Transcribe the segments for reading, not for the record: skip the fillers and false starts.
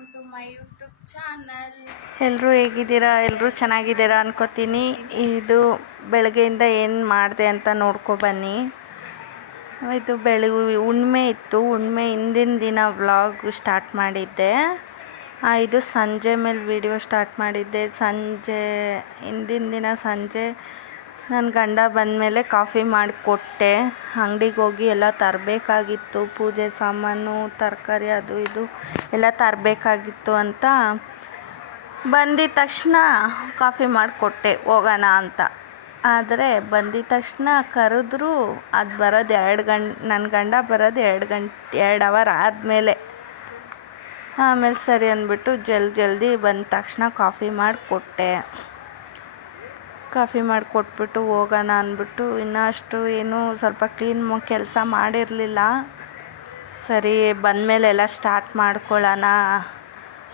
Welcome to my YouTube channel. ಎಲ್ಲರೂ ಹೇಗಿದ್ದೀರಾ? ಎಲ್ಲರೂ ಚೆನ್ನಾಗಿದ್ದೀರಾ ಅನ್ಕೋತೀನಿ. ಇದು ಬೆಳಗ್ಗೆಯಿಂದ ಏನು ಮಾಡಿದೆ ಅಂತ ನೋಡ್ಕೊಬನ್ನಿ. ಇದು ಹುಣ್ಣಿಮೆ ಇತ್ತು. ಹುಣ್ಣಿಮೆ ಹಿಂದಿನ ದಿನ ವ್ಲಾಗ್ ಸ್ಟಾರ್ಟ್ ಮಾಡಿದ್ದೆ. ಇದು ಸಂಜೆ ಮೇಲೆ ವಿಡಿಯೋ ಸ್ಟಾರ್ಟ್ ಮಾಡಿದ್ದೆ. ಹಿಂದಿನ ದಿನ ಸಂಜೆ ನನ್ನ ಗಂಡ ಬಂದಮೇಲೆ ಕಾಫಿ ಮಾಡಿಕೊಟ್ಟೆ. ಅಂಗಡಿಗೆ ಹೋಗಿ ಎಲ್ಲ ತರಬೇಕಾಗಿತ್ತು, ಪೂಜೆ ಸಾಮಾನು, ತರಕಾರಿ ಅದು ಇದು ಎಲ್ಲ ತರಬೇಕಾಗಿತ್ತು ಅಂತ ಬಂದಿದ್ದ ತಕ್ಷಣ ಕಾಫಿ ಮಾಡಿಕೊಟ್ಟೆ ಹೋಗೋಣ ಅಂತ. ಆದರೆ ಬಂದಿದ್ದ ತಕ್ಷಣ ಕರೆದ್ರು. ಅದು ಬರೋದು ನನ್ನ ಗಂಡ ಬರೋದು 2 ಅವರ್ ಆದಮೇಲೆ. ಆಮೇಲೆ ಸರಿ ಅಂದ್ಬಿಟ್ಟು ಜಲ್ದಿ ಬಂದ ತಕ್ಷಣ ಕಾಫಿ ಮಾಡಿಕೊಟ್ಬಿಟ್ಟು ಹೋಗೋಣ ಅಂದ್ಬಿಟ್ಟು ಇನ್ನೂ ಅಷ್ಟು ಏನೂ ಸ್ವಲ್ಪ ಕ್ಲೀನ್ ಕೆಲಸ ಮಾಡಿರಲಿಲ್ಲ. ಸರಿ ಬಂದಮೇಲೆ ಎಲ್ಲ ಸ್ಟಾರ್ಟ್ ಮಾಡ್ಕೊಳ್ಳೋಣ,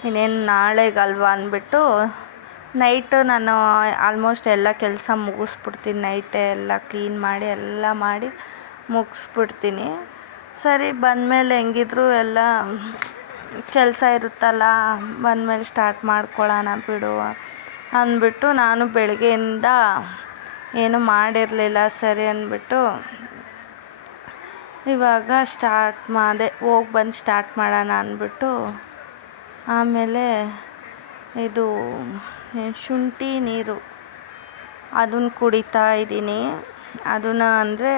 ಇನ್ನೇನು ನಾಳೆಗಲ್ವಾ ಅಂದ್ಬಿಟ್ಟು ನೈಟು ನಾನು ಆಲ್ಮೋಸ್ಟ್ ಎಲ್ಲ ಕೆಲಸ ಮುಗಿಸ್ಬಿಡ್ತೀನಿ. ನೈಟೇ ಎಲ್ಲ ಕ್ಲೀನ್ ಮಾಡಿ ಎಲ್ಲ ಮಾಡಿ ಮುಗಿಸ್ಬಿಡ್ತೀನಿ. ಸರಿ ಬಂದಮೇಲೆ ಹೆಂಗಿದ್ರು ಎಲ್ಲ ಕೆಲಸ ಇರುತ್ತಲ್ಲ, ಬಂದಮೇಲೆ ಸ್ಟಾರ್ಟ್ ಮಾಡ್ಕೊಳ್ಳೋಣ ಬಿಡು ಅಂದ್ಬಿಟ್ಟು ನಾನು ಬೆಳಗ್ಗೆಯಿಂದ ಏನೂ ಮಾಡಿರಲಿಲ್ಲ. ಸರಿ ಅಂದ್ಬಿಟ್ಟು ಇವಾಗ ಸ್ಟಾರ್ಟ್ ಮಾಡಿದೆ. ಬಂದು ಸ್ಟಾರ್ಟ್ ಮಾಡೋಣ ಅಂದ್ಬಿಟ್ಟು ಆಮೇಲೆ ಇದು ಶುಂಠಿ ನೀರು ಅದನ್ನು ಕುಡಿತಾ ಇದ್ದೀನಿ. ಅದನ್ನು ಅಂದರೆ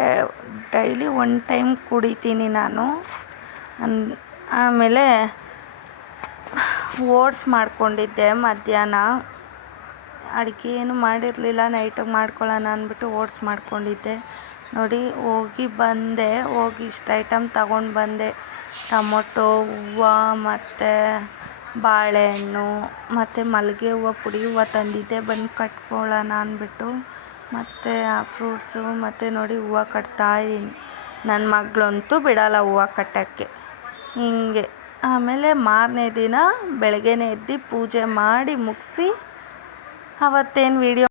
ಡೈಲಿ 1 ಟೈಮ್ ಕುಡಿತೀನಿ ನಾನು. ಆಮೇಲೆ ಓಟ್ಸ್ ಮಾಡ್ಕೊಂಡಿದ್ದೆ ಮಧ್ಯಾಹ್ನ. ಅಡುಗೆ ಏನು ಮಾಡಿರಲಿಲ್ಲ, ನೈಟಿಗೆ ಮಾಡ್ಕೊಳ್ಳೋಣ ಅಂದ್ಬಿಟ್ಟು ಓಟ್ಸ್ ಮಾಡ್ಕೊಂಡಿದ್ದೆ. ನೋಡಿ ಹೋಗಿ ಇಷ್ಟು ಐಟಮ್ ತಗೊಂಡು ಬಂದೆ. ಟೊಮೊಟೊ, ಹೂವು ಮತ್ತು ಬಾಳೆಹಣ್ಣು ಮತ್ತು ಮಲ್ಲಿಗೆ ಹೂವು, ಪುಡಿ ಹೂವು ತಂದಿದ್ದೆ. ಬಂದು ಕಟ್ಕೊಳ್ಳೋಣ ಅಂದ್ಬಿಟ್ಟು ಮತ್ತು ಫ್ರೂಟ್ಸು ಮತ್ತು ನೋಡಿ ಹೂವು ಕಟ್ತಾಯಿದ್ದೀನಿ. ನನ್ನ ಮಗಳಂತೂ ಬಿಡೋಲ್ಲ ಹೂವು ಕಟ್ಟೋಕ್ಕೆ ಹಿಂಗೆ. ಆಮೇಲೆ ಮಾರನೇ ದಿನ ಬೆಳಗ್ಗೆನೇ ಎದ್ದು ಪೂಜೆ ಮಾಡಿ ಮುಗಿಸಿ ಅವತ್ತೇನು ವೀಡಿಯೋ